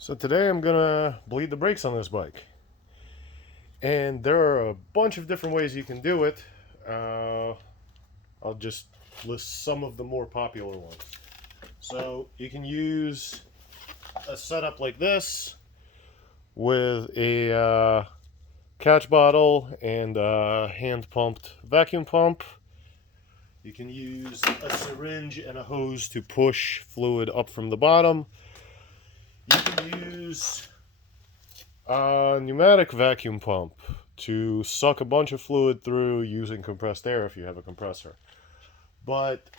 So today I'm gonna bleed the brakes on this bike. And there are a bunch of different ways you can do it. I'll just list some of the more popular ones. So you can use a setup like this with a catch bottle and a hand pumped vacuum pump. You can use a syringe and a hose to push fluid up from the bottom. You can use a pneumatic vacuum pump to suck a bunch of fluid through using compressed air if you have a compressor. But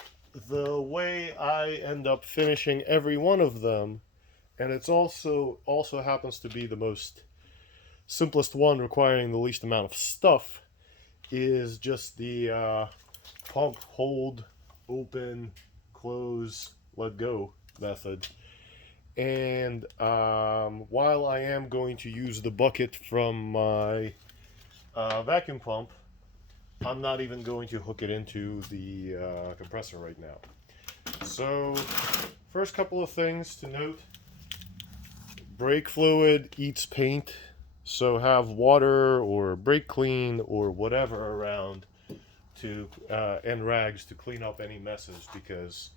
the way I end up finishing every one of them, and it's also happens to be the most simplest one requiring the least amount of stuff, is just the pump, hold, open, close, let go method. And while I am going to use the bucket from my vacuum pump, I'm not even going to hook it into the compressor right now. So, first couple of things to note: brake fluid eats paint, so have water or brake clean or whatever around to and rags to clean up any messes, because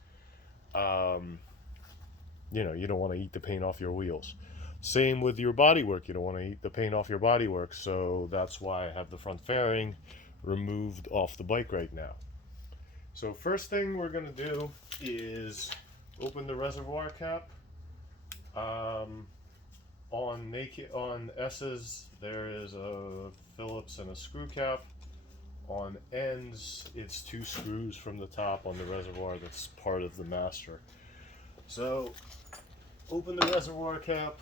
you don't want to eat the paint off your wheels. Same with your bodywork. You don't want to eat the paint off your bodywork, so that's why I have the front fairing removed off the bike right now. So first thing we're going to do is open the reservoir cap. On S's there is a Phillips and a screw cap. On N's it's two screws from the top on the reservoir that's part of the master. So open the reservoir cap.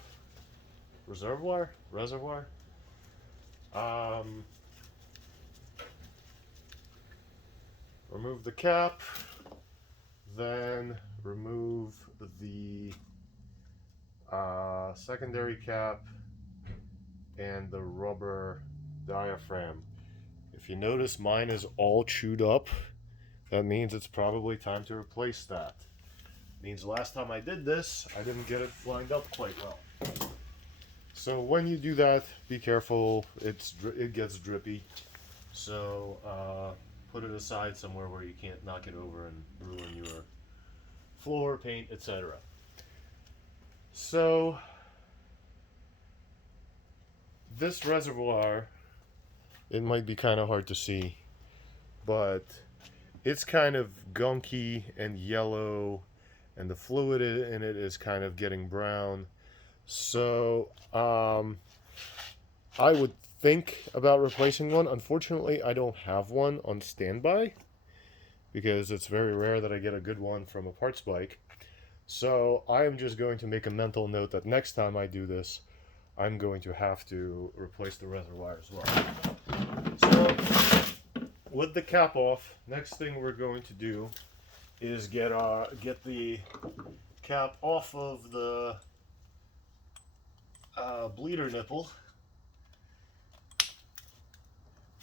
Reservoir. Remove the cap, then remove the secondary cap and the rubber diaphragm. If you notice, mine is all chewed up. That means it's probably time to replace that. Means last time I did this, I didn't get it lined up quite well. So when you do that, be careful. It gets drippy. So put it aside somewhere where you can't knock it over and ruin your floor, paint, etc. So this reservoir, it might be kind of hard to see, but it's kind of gunky and yellow, and the fluid in it is kind of getting brown. So I would think about replacing one. Unfortunately, I don't have one on standby because it's very rare that I get a good one from a parts bike. So I am just going to make a mental note that next time I do this, I'm going to have to replace the reservoir as well. So with the cap off, next thing we're going to do is get the cap off of the bleeder nipple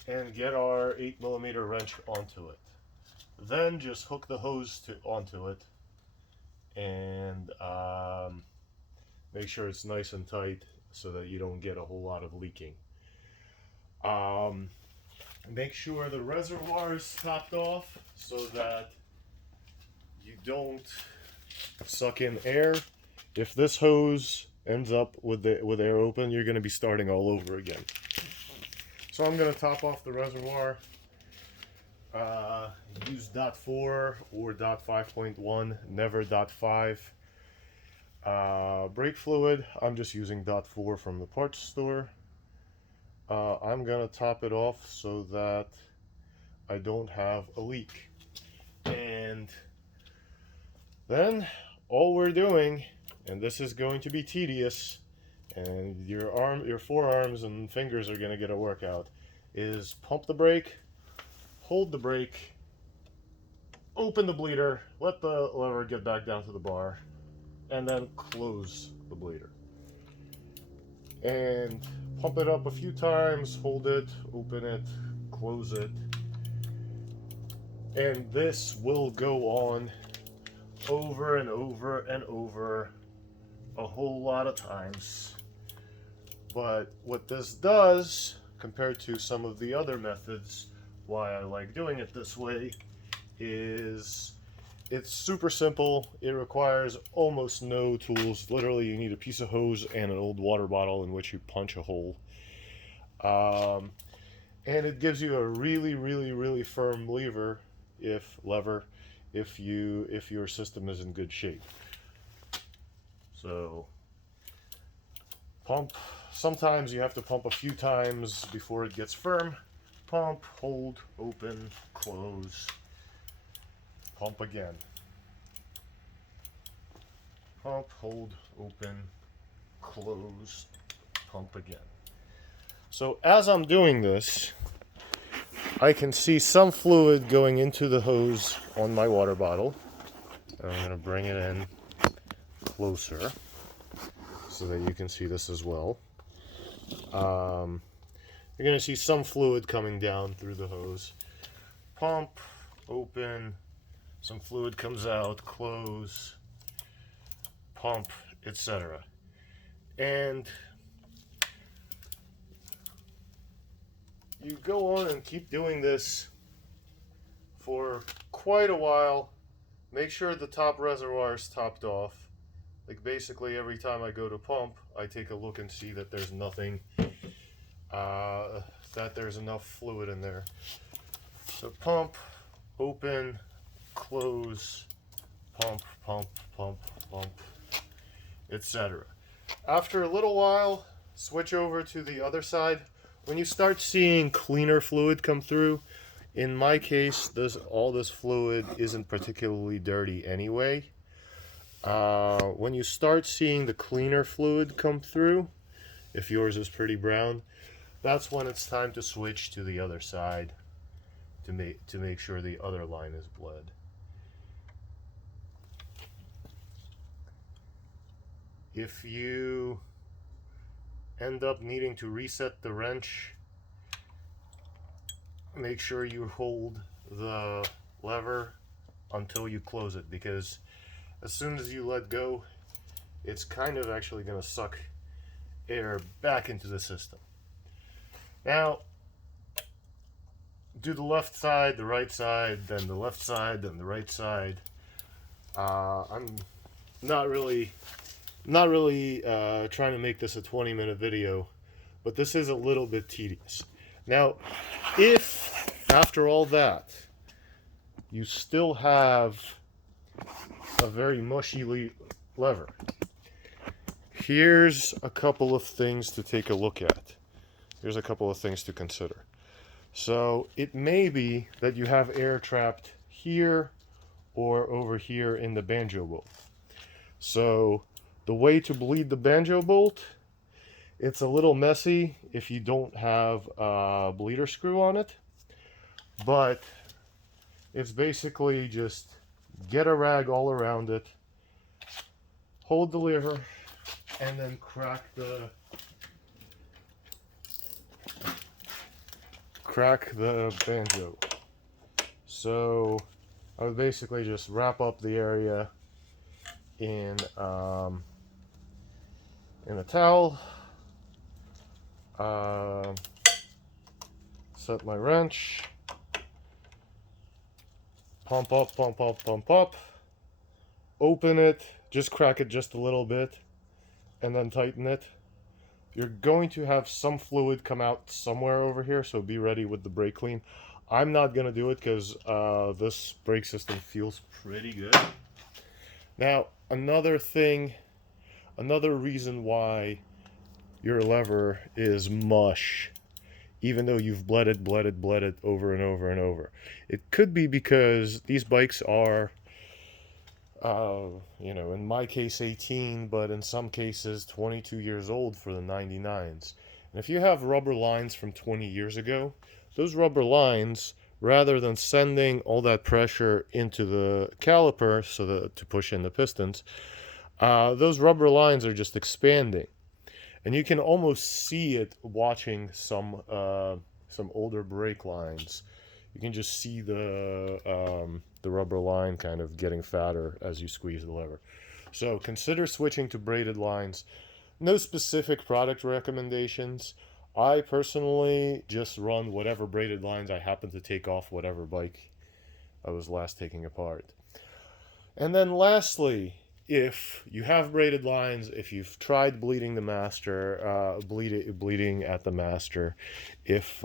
and get our 8mm wrench onto it. Then just hook the hose onto it and make sure it's nice and tight so that you don't get a whole lot of leaking. Make sure the reservoir is topped off so that you don't suck in air. If this hose ends up with air open, you're going to be starting all over again. So I'm going to top off the reservoir. Use .4 or .5.1, never .5. Brake fluid, I'm just using .4 from the parts store. I'm going to top it off so that I don't have a leak. And then all we're doing, and this is going to be tedious, and your forearms and fingers are going to get a workout, is pump the brake, hold the brake, open the bleeder, let the lever get back down to the bar, and then close the bleeder. And pump it up a few times, hold it, open it, close it. And this will go on over and over and over a whole lot of times. But what this does, compared to some of the other methods, why I like doing it this way, is it's super simple. It requires almost no tools. Literally, you need a piece of hose and an old water bottle in which you punch a hole. And it gives you a really firm lever if your system is in good shape. So pump. Sometimes you have to pump a few times before it gets firm. Pump, hold, open, close. Pump again. Pump, hold, open, close, pump again. So as I'm doing this, I can see some fluid going into the hose on my water bottle. I'm going to bring it in closer so that you can see this as well. You're going to see some fluid coming down through the hose. Pump, open, some fluid comes out, close, pump, etc. And you go on and keep doing this for quite a while. Make sure the top reservoir is topped off. Like basically every time I go to pump, I take a look and see that there's nothing, that there's enough fluid in there. So pump, open, close, pump, pump, pump, pump, etc. After a little while, switch over to the other side. When you start seeing cleaner fluid come through, in my case, all this fluid isn't particularly dirty anyway. When you start seeing the cleaner fluid come through, if yours is pretty brown, that's when it's time to switch to the other side to make sure the other line is bled. If you end up needing to reset the wrench, make sure you hold the lever until you close it, because as soon as you let go, it's kind of actually going to suck air back into the system. Now, do the left side, the right side, then the left side, then the right side. I'm not really trying to make this a 20-minute video, but this is a little bit tedious. Now, if after all that you still have a very mushy lever, here's a couple of things to take a look at. Here's a couple of things to consider. So it may be that you have air trapped here or over here in the banjo bolt. So the way to bleed the banjo bolt, it's a little messy if you don't have a bleeder screw on it, but it's basically just get a rag all around it, hold the lever, and then crack the banjo. So I would basically just wrap up the area in a towel, set my wrench, pump up, pump up, pump up, open it, just crack it just a little bit, and then tighten it. You're going to have some fluid come out somewhere over here, so be ready with the brake clean. I'm not going to do it because this brake system feels pretty good. Now, another reason why your lever is mush, even though you've bled it over and over and over. It could be because these bikes are, in my case 18, but in some cases 22 years old for the 99s. And if you have rubber lines from 20 years ago, those rubber lines, rather than sending all that pressure into the caliper to push in the pistons, those rubber lines are just expanding. And you can almost see it watching some older brake lines. You can just see the rubber line kind of getting fatter as you squeeze the lever. So consider switching to braided lines. No specific product recommendations. I personally just run whatever braided lines I happen to take off whatever bike I was last taking apart. And then lastly, if you have braided lines, if you've tried bleeding the master, bleeding at the master, if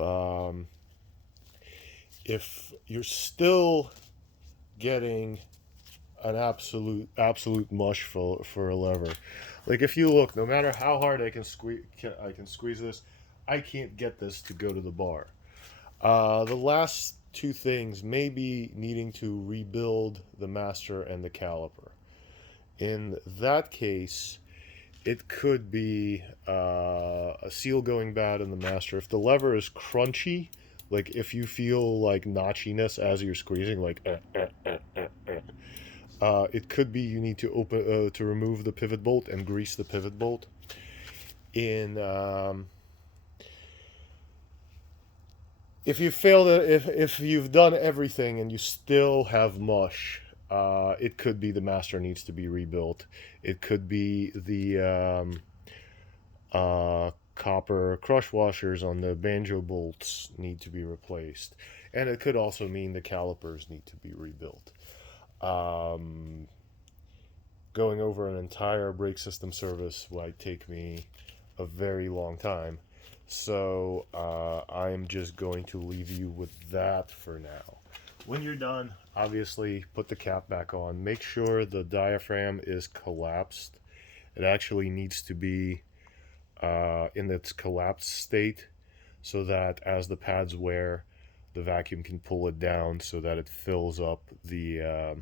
you're still getting an absolute mush for a lever, like if you look, no matter how hard I can squeeze this, I can't get this to go to the bar. The last two things may be needing to rebuild the master and the caliper. In that case, it could be a seal going bad in the master. If the lever is crunchy, like if you feel like notchiness as you're squeezing, like it could be you need to open to remove the pivot bolt and grease the pivot bolt. If you fail to, if you've done everything and you still have mush, it could be the master needs to be rebuilt. It could be the copper crush washers on the banjo bolts need to be replaced, and it could also mean the calipers need to be rebuilt. Going over an entire brake system service might take me a very long time. So I'm just going to leave you with that for now. When you're done, obviously put the cap back on. Make sure the diaphragm is collapsed. It actually needs to be in its collapsed state so that as the pads wear, the vacuum can pull it down so that it fills up the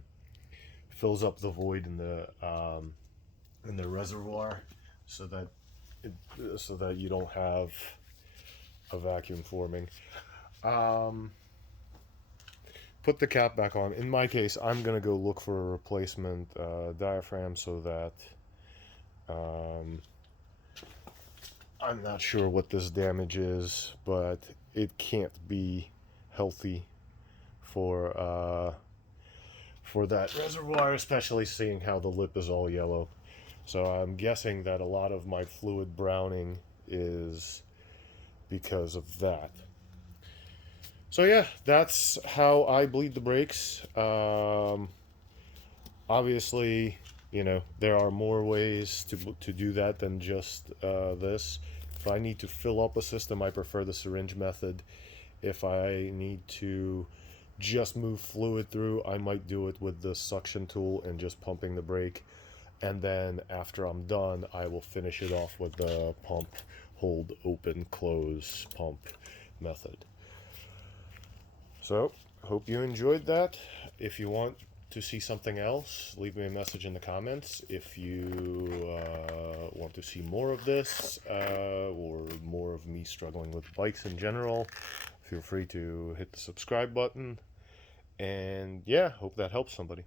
void in the reservoir, so that you don't have a vacuum forming. Put the cap back on. In my case, I'm gonna go look for a replacement diaphragm so that I'm not sure what this damage is, but it can't be healthy for that reservoir, especially seeing how the lip is all yellow. So I'm guessing that a lot of my fluid browning is because of that. So yeah, that's how I bleed the brakes. Obviously, you know, there are more ways to do that than just this. If I need to fill up a system, I prefer the syringe method. If I need to just move fluid through, I might do it with the suction tool and just pumping the brake. And then after I'm done, I will finish it off with the pump, hold, open, close pump method. So, hope you enjoyed that. If you want to see something else, leave me a message in the comments. If you want to see more of this, or more of me struggling with bikes in general, feel free to hit the subscribe button. And yeah, hope that helps somebody.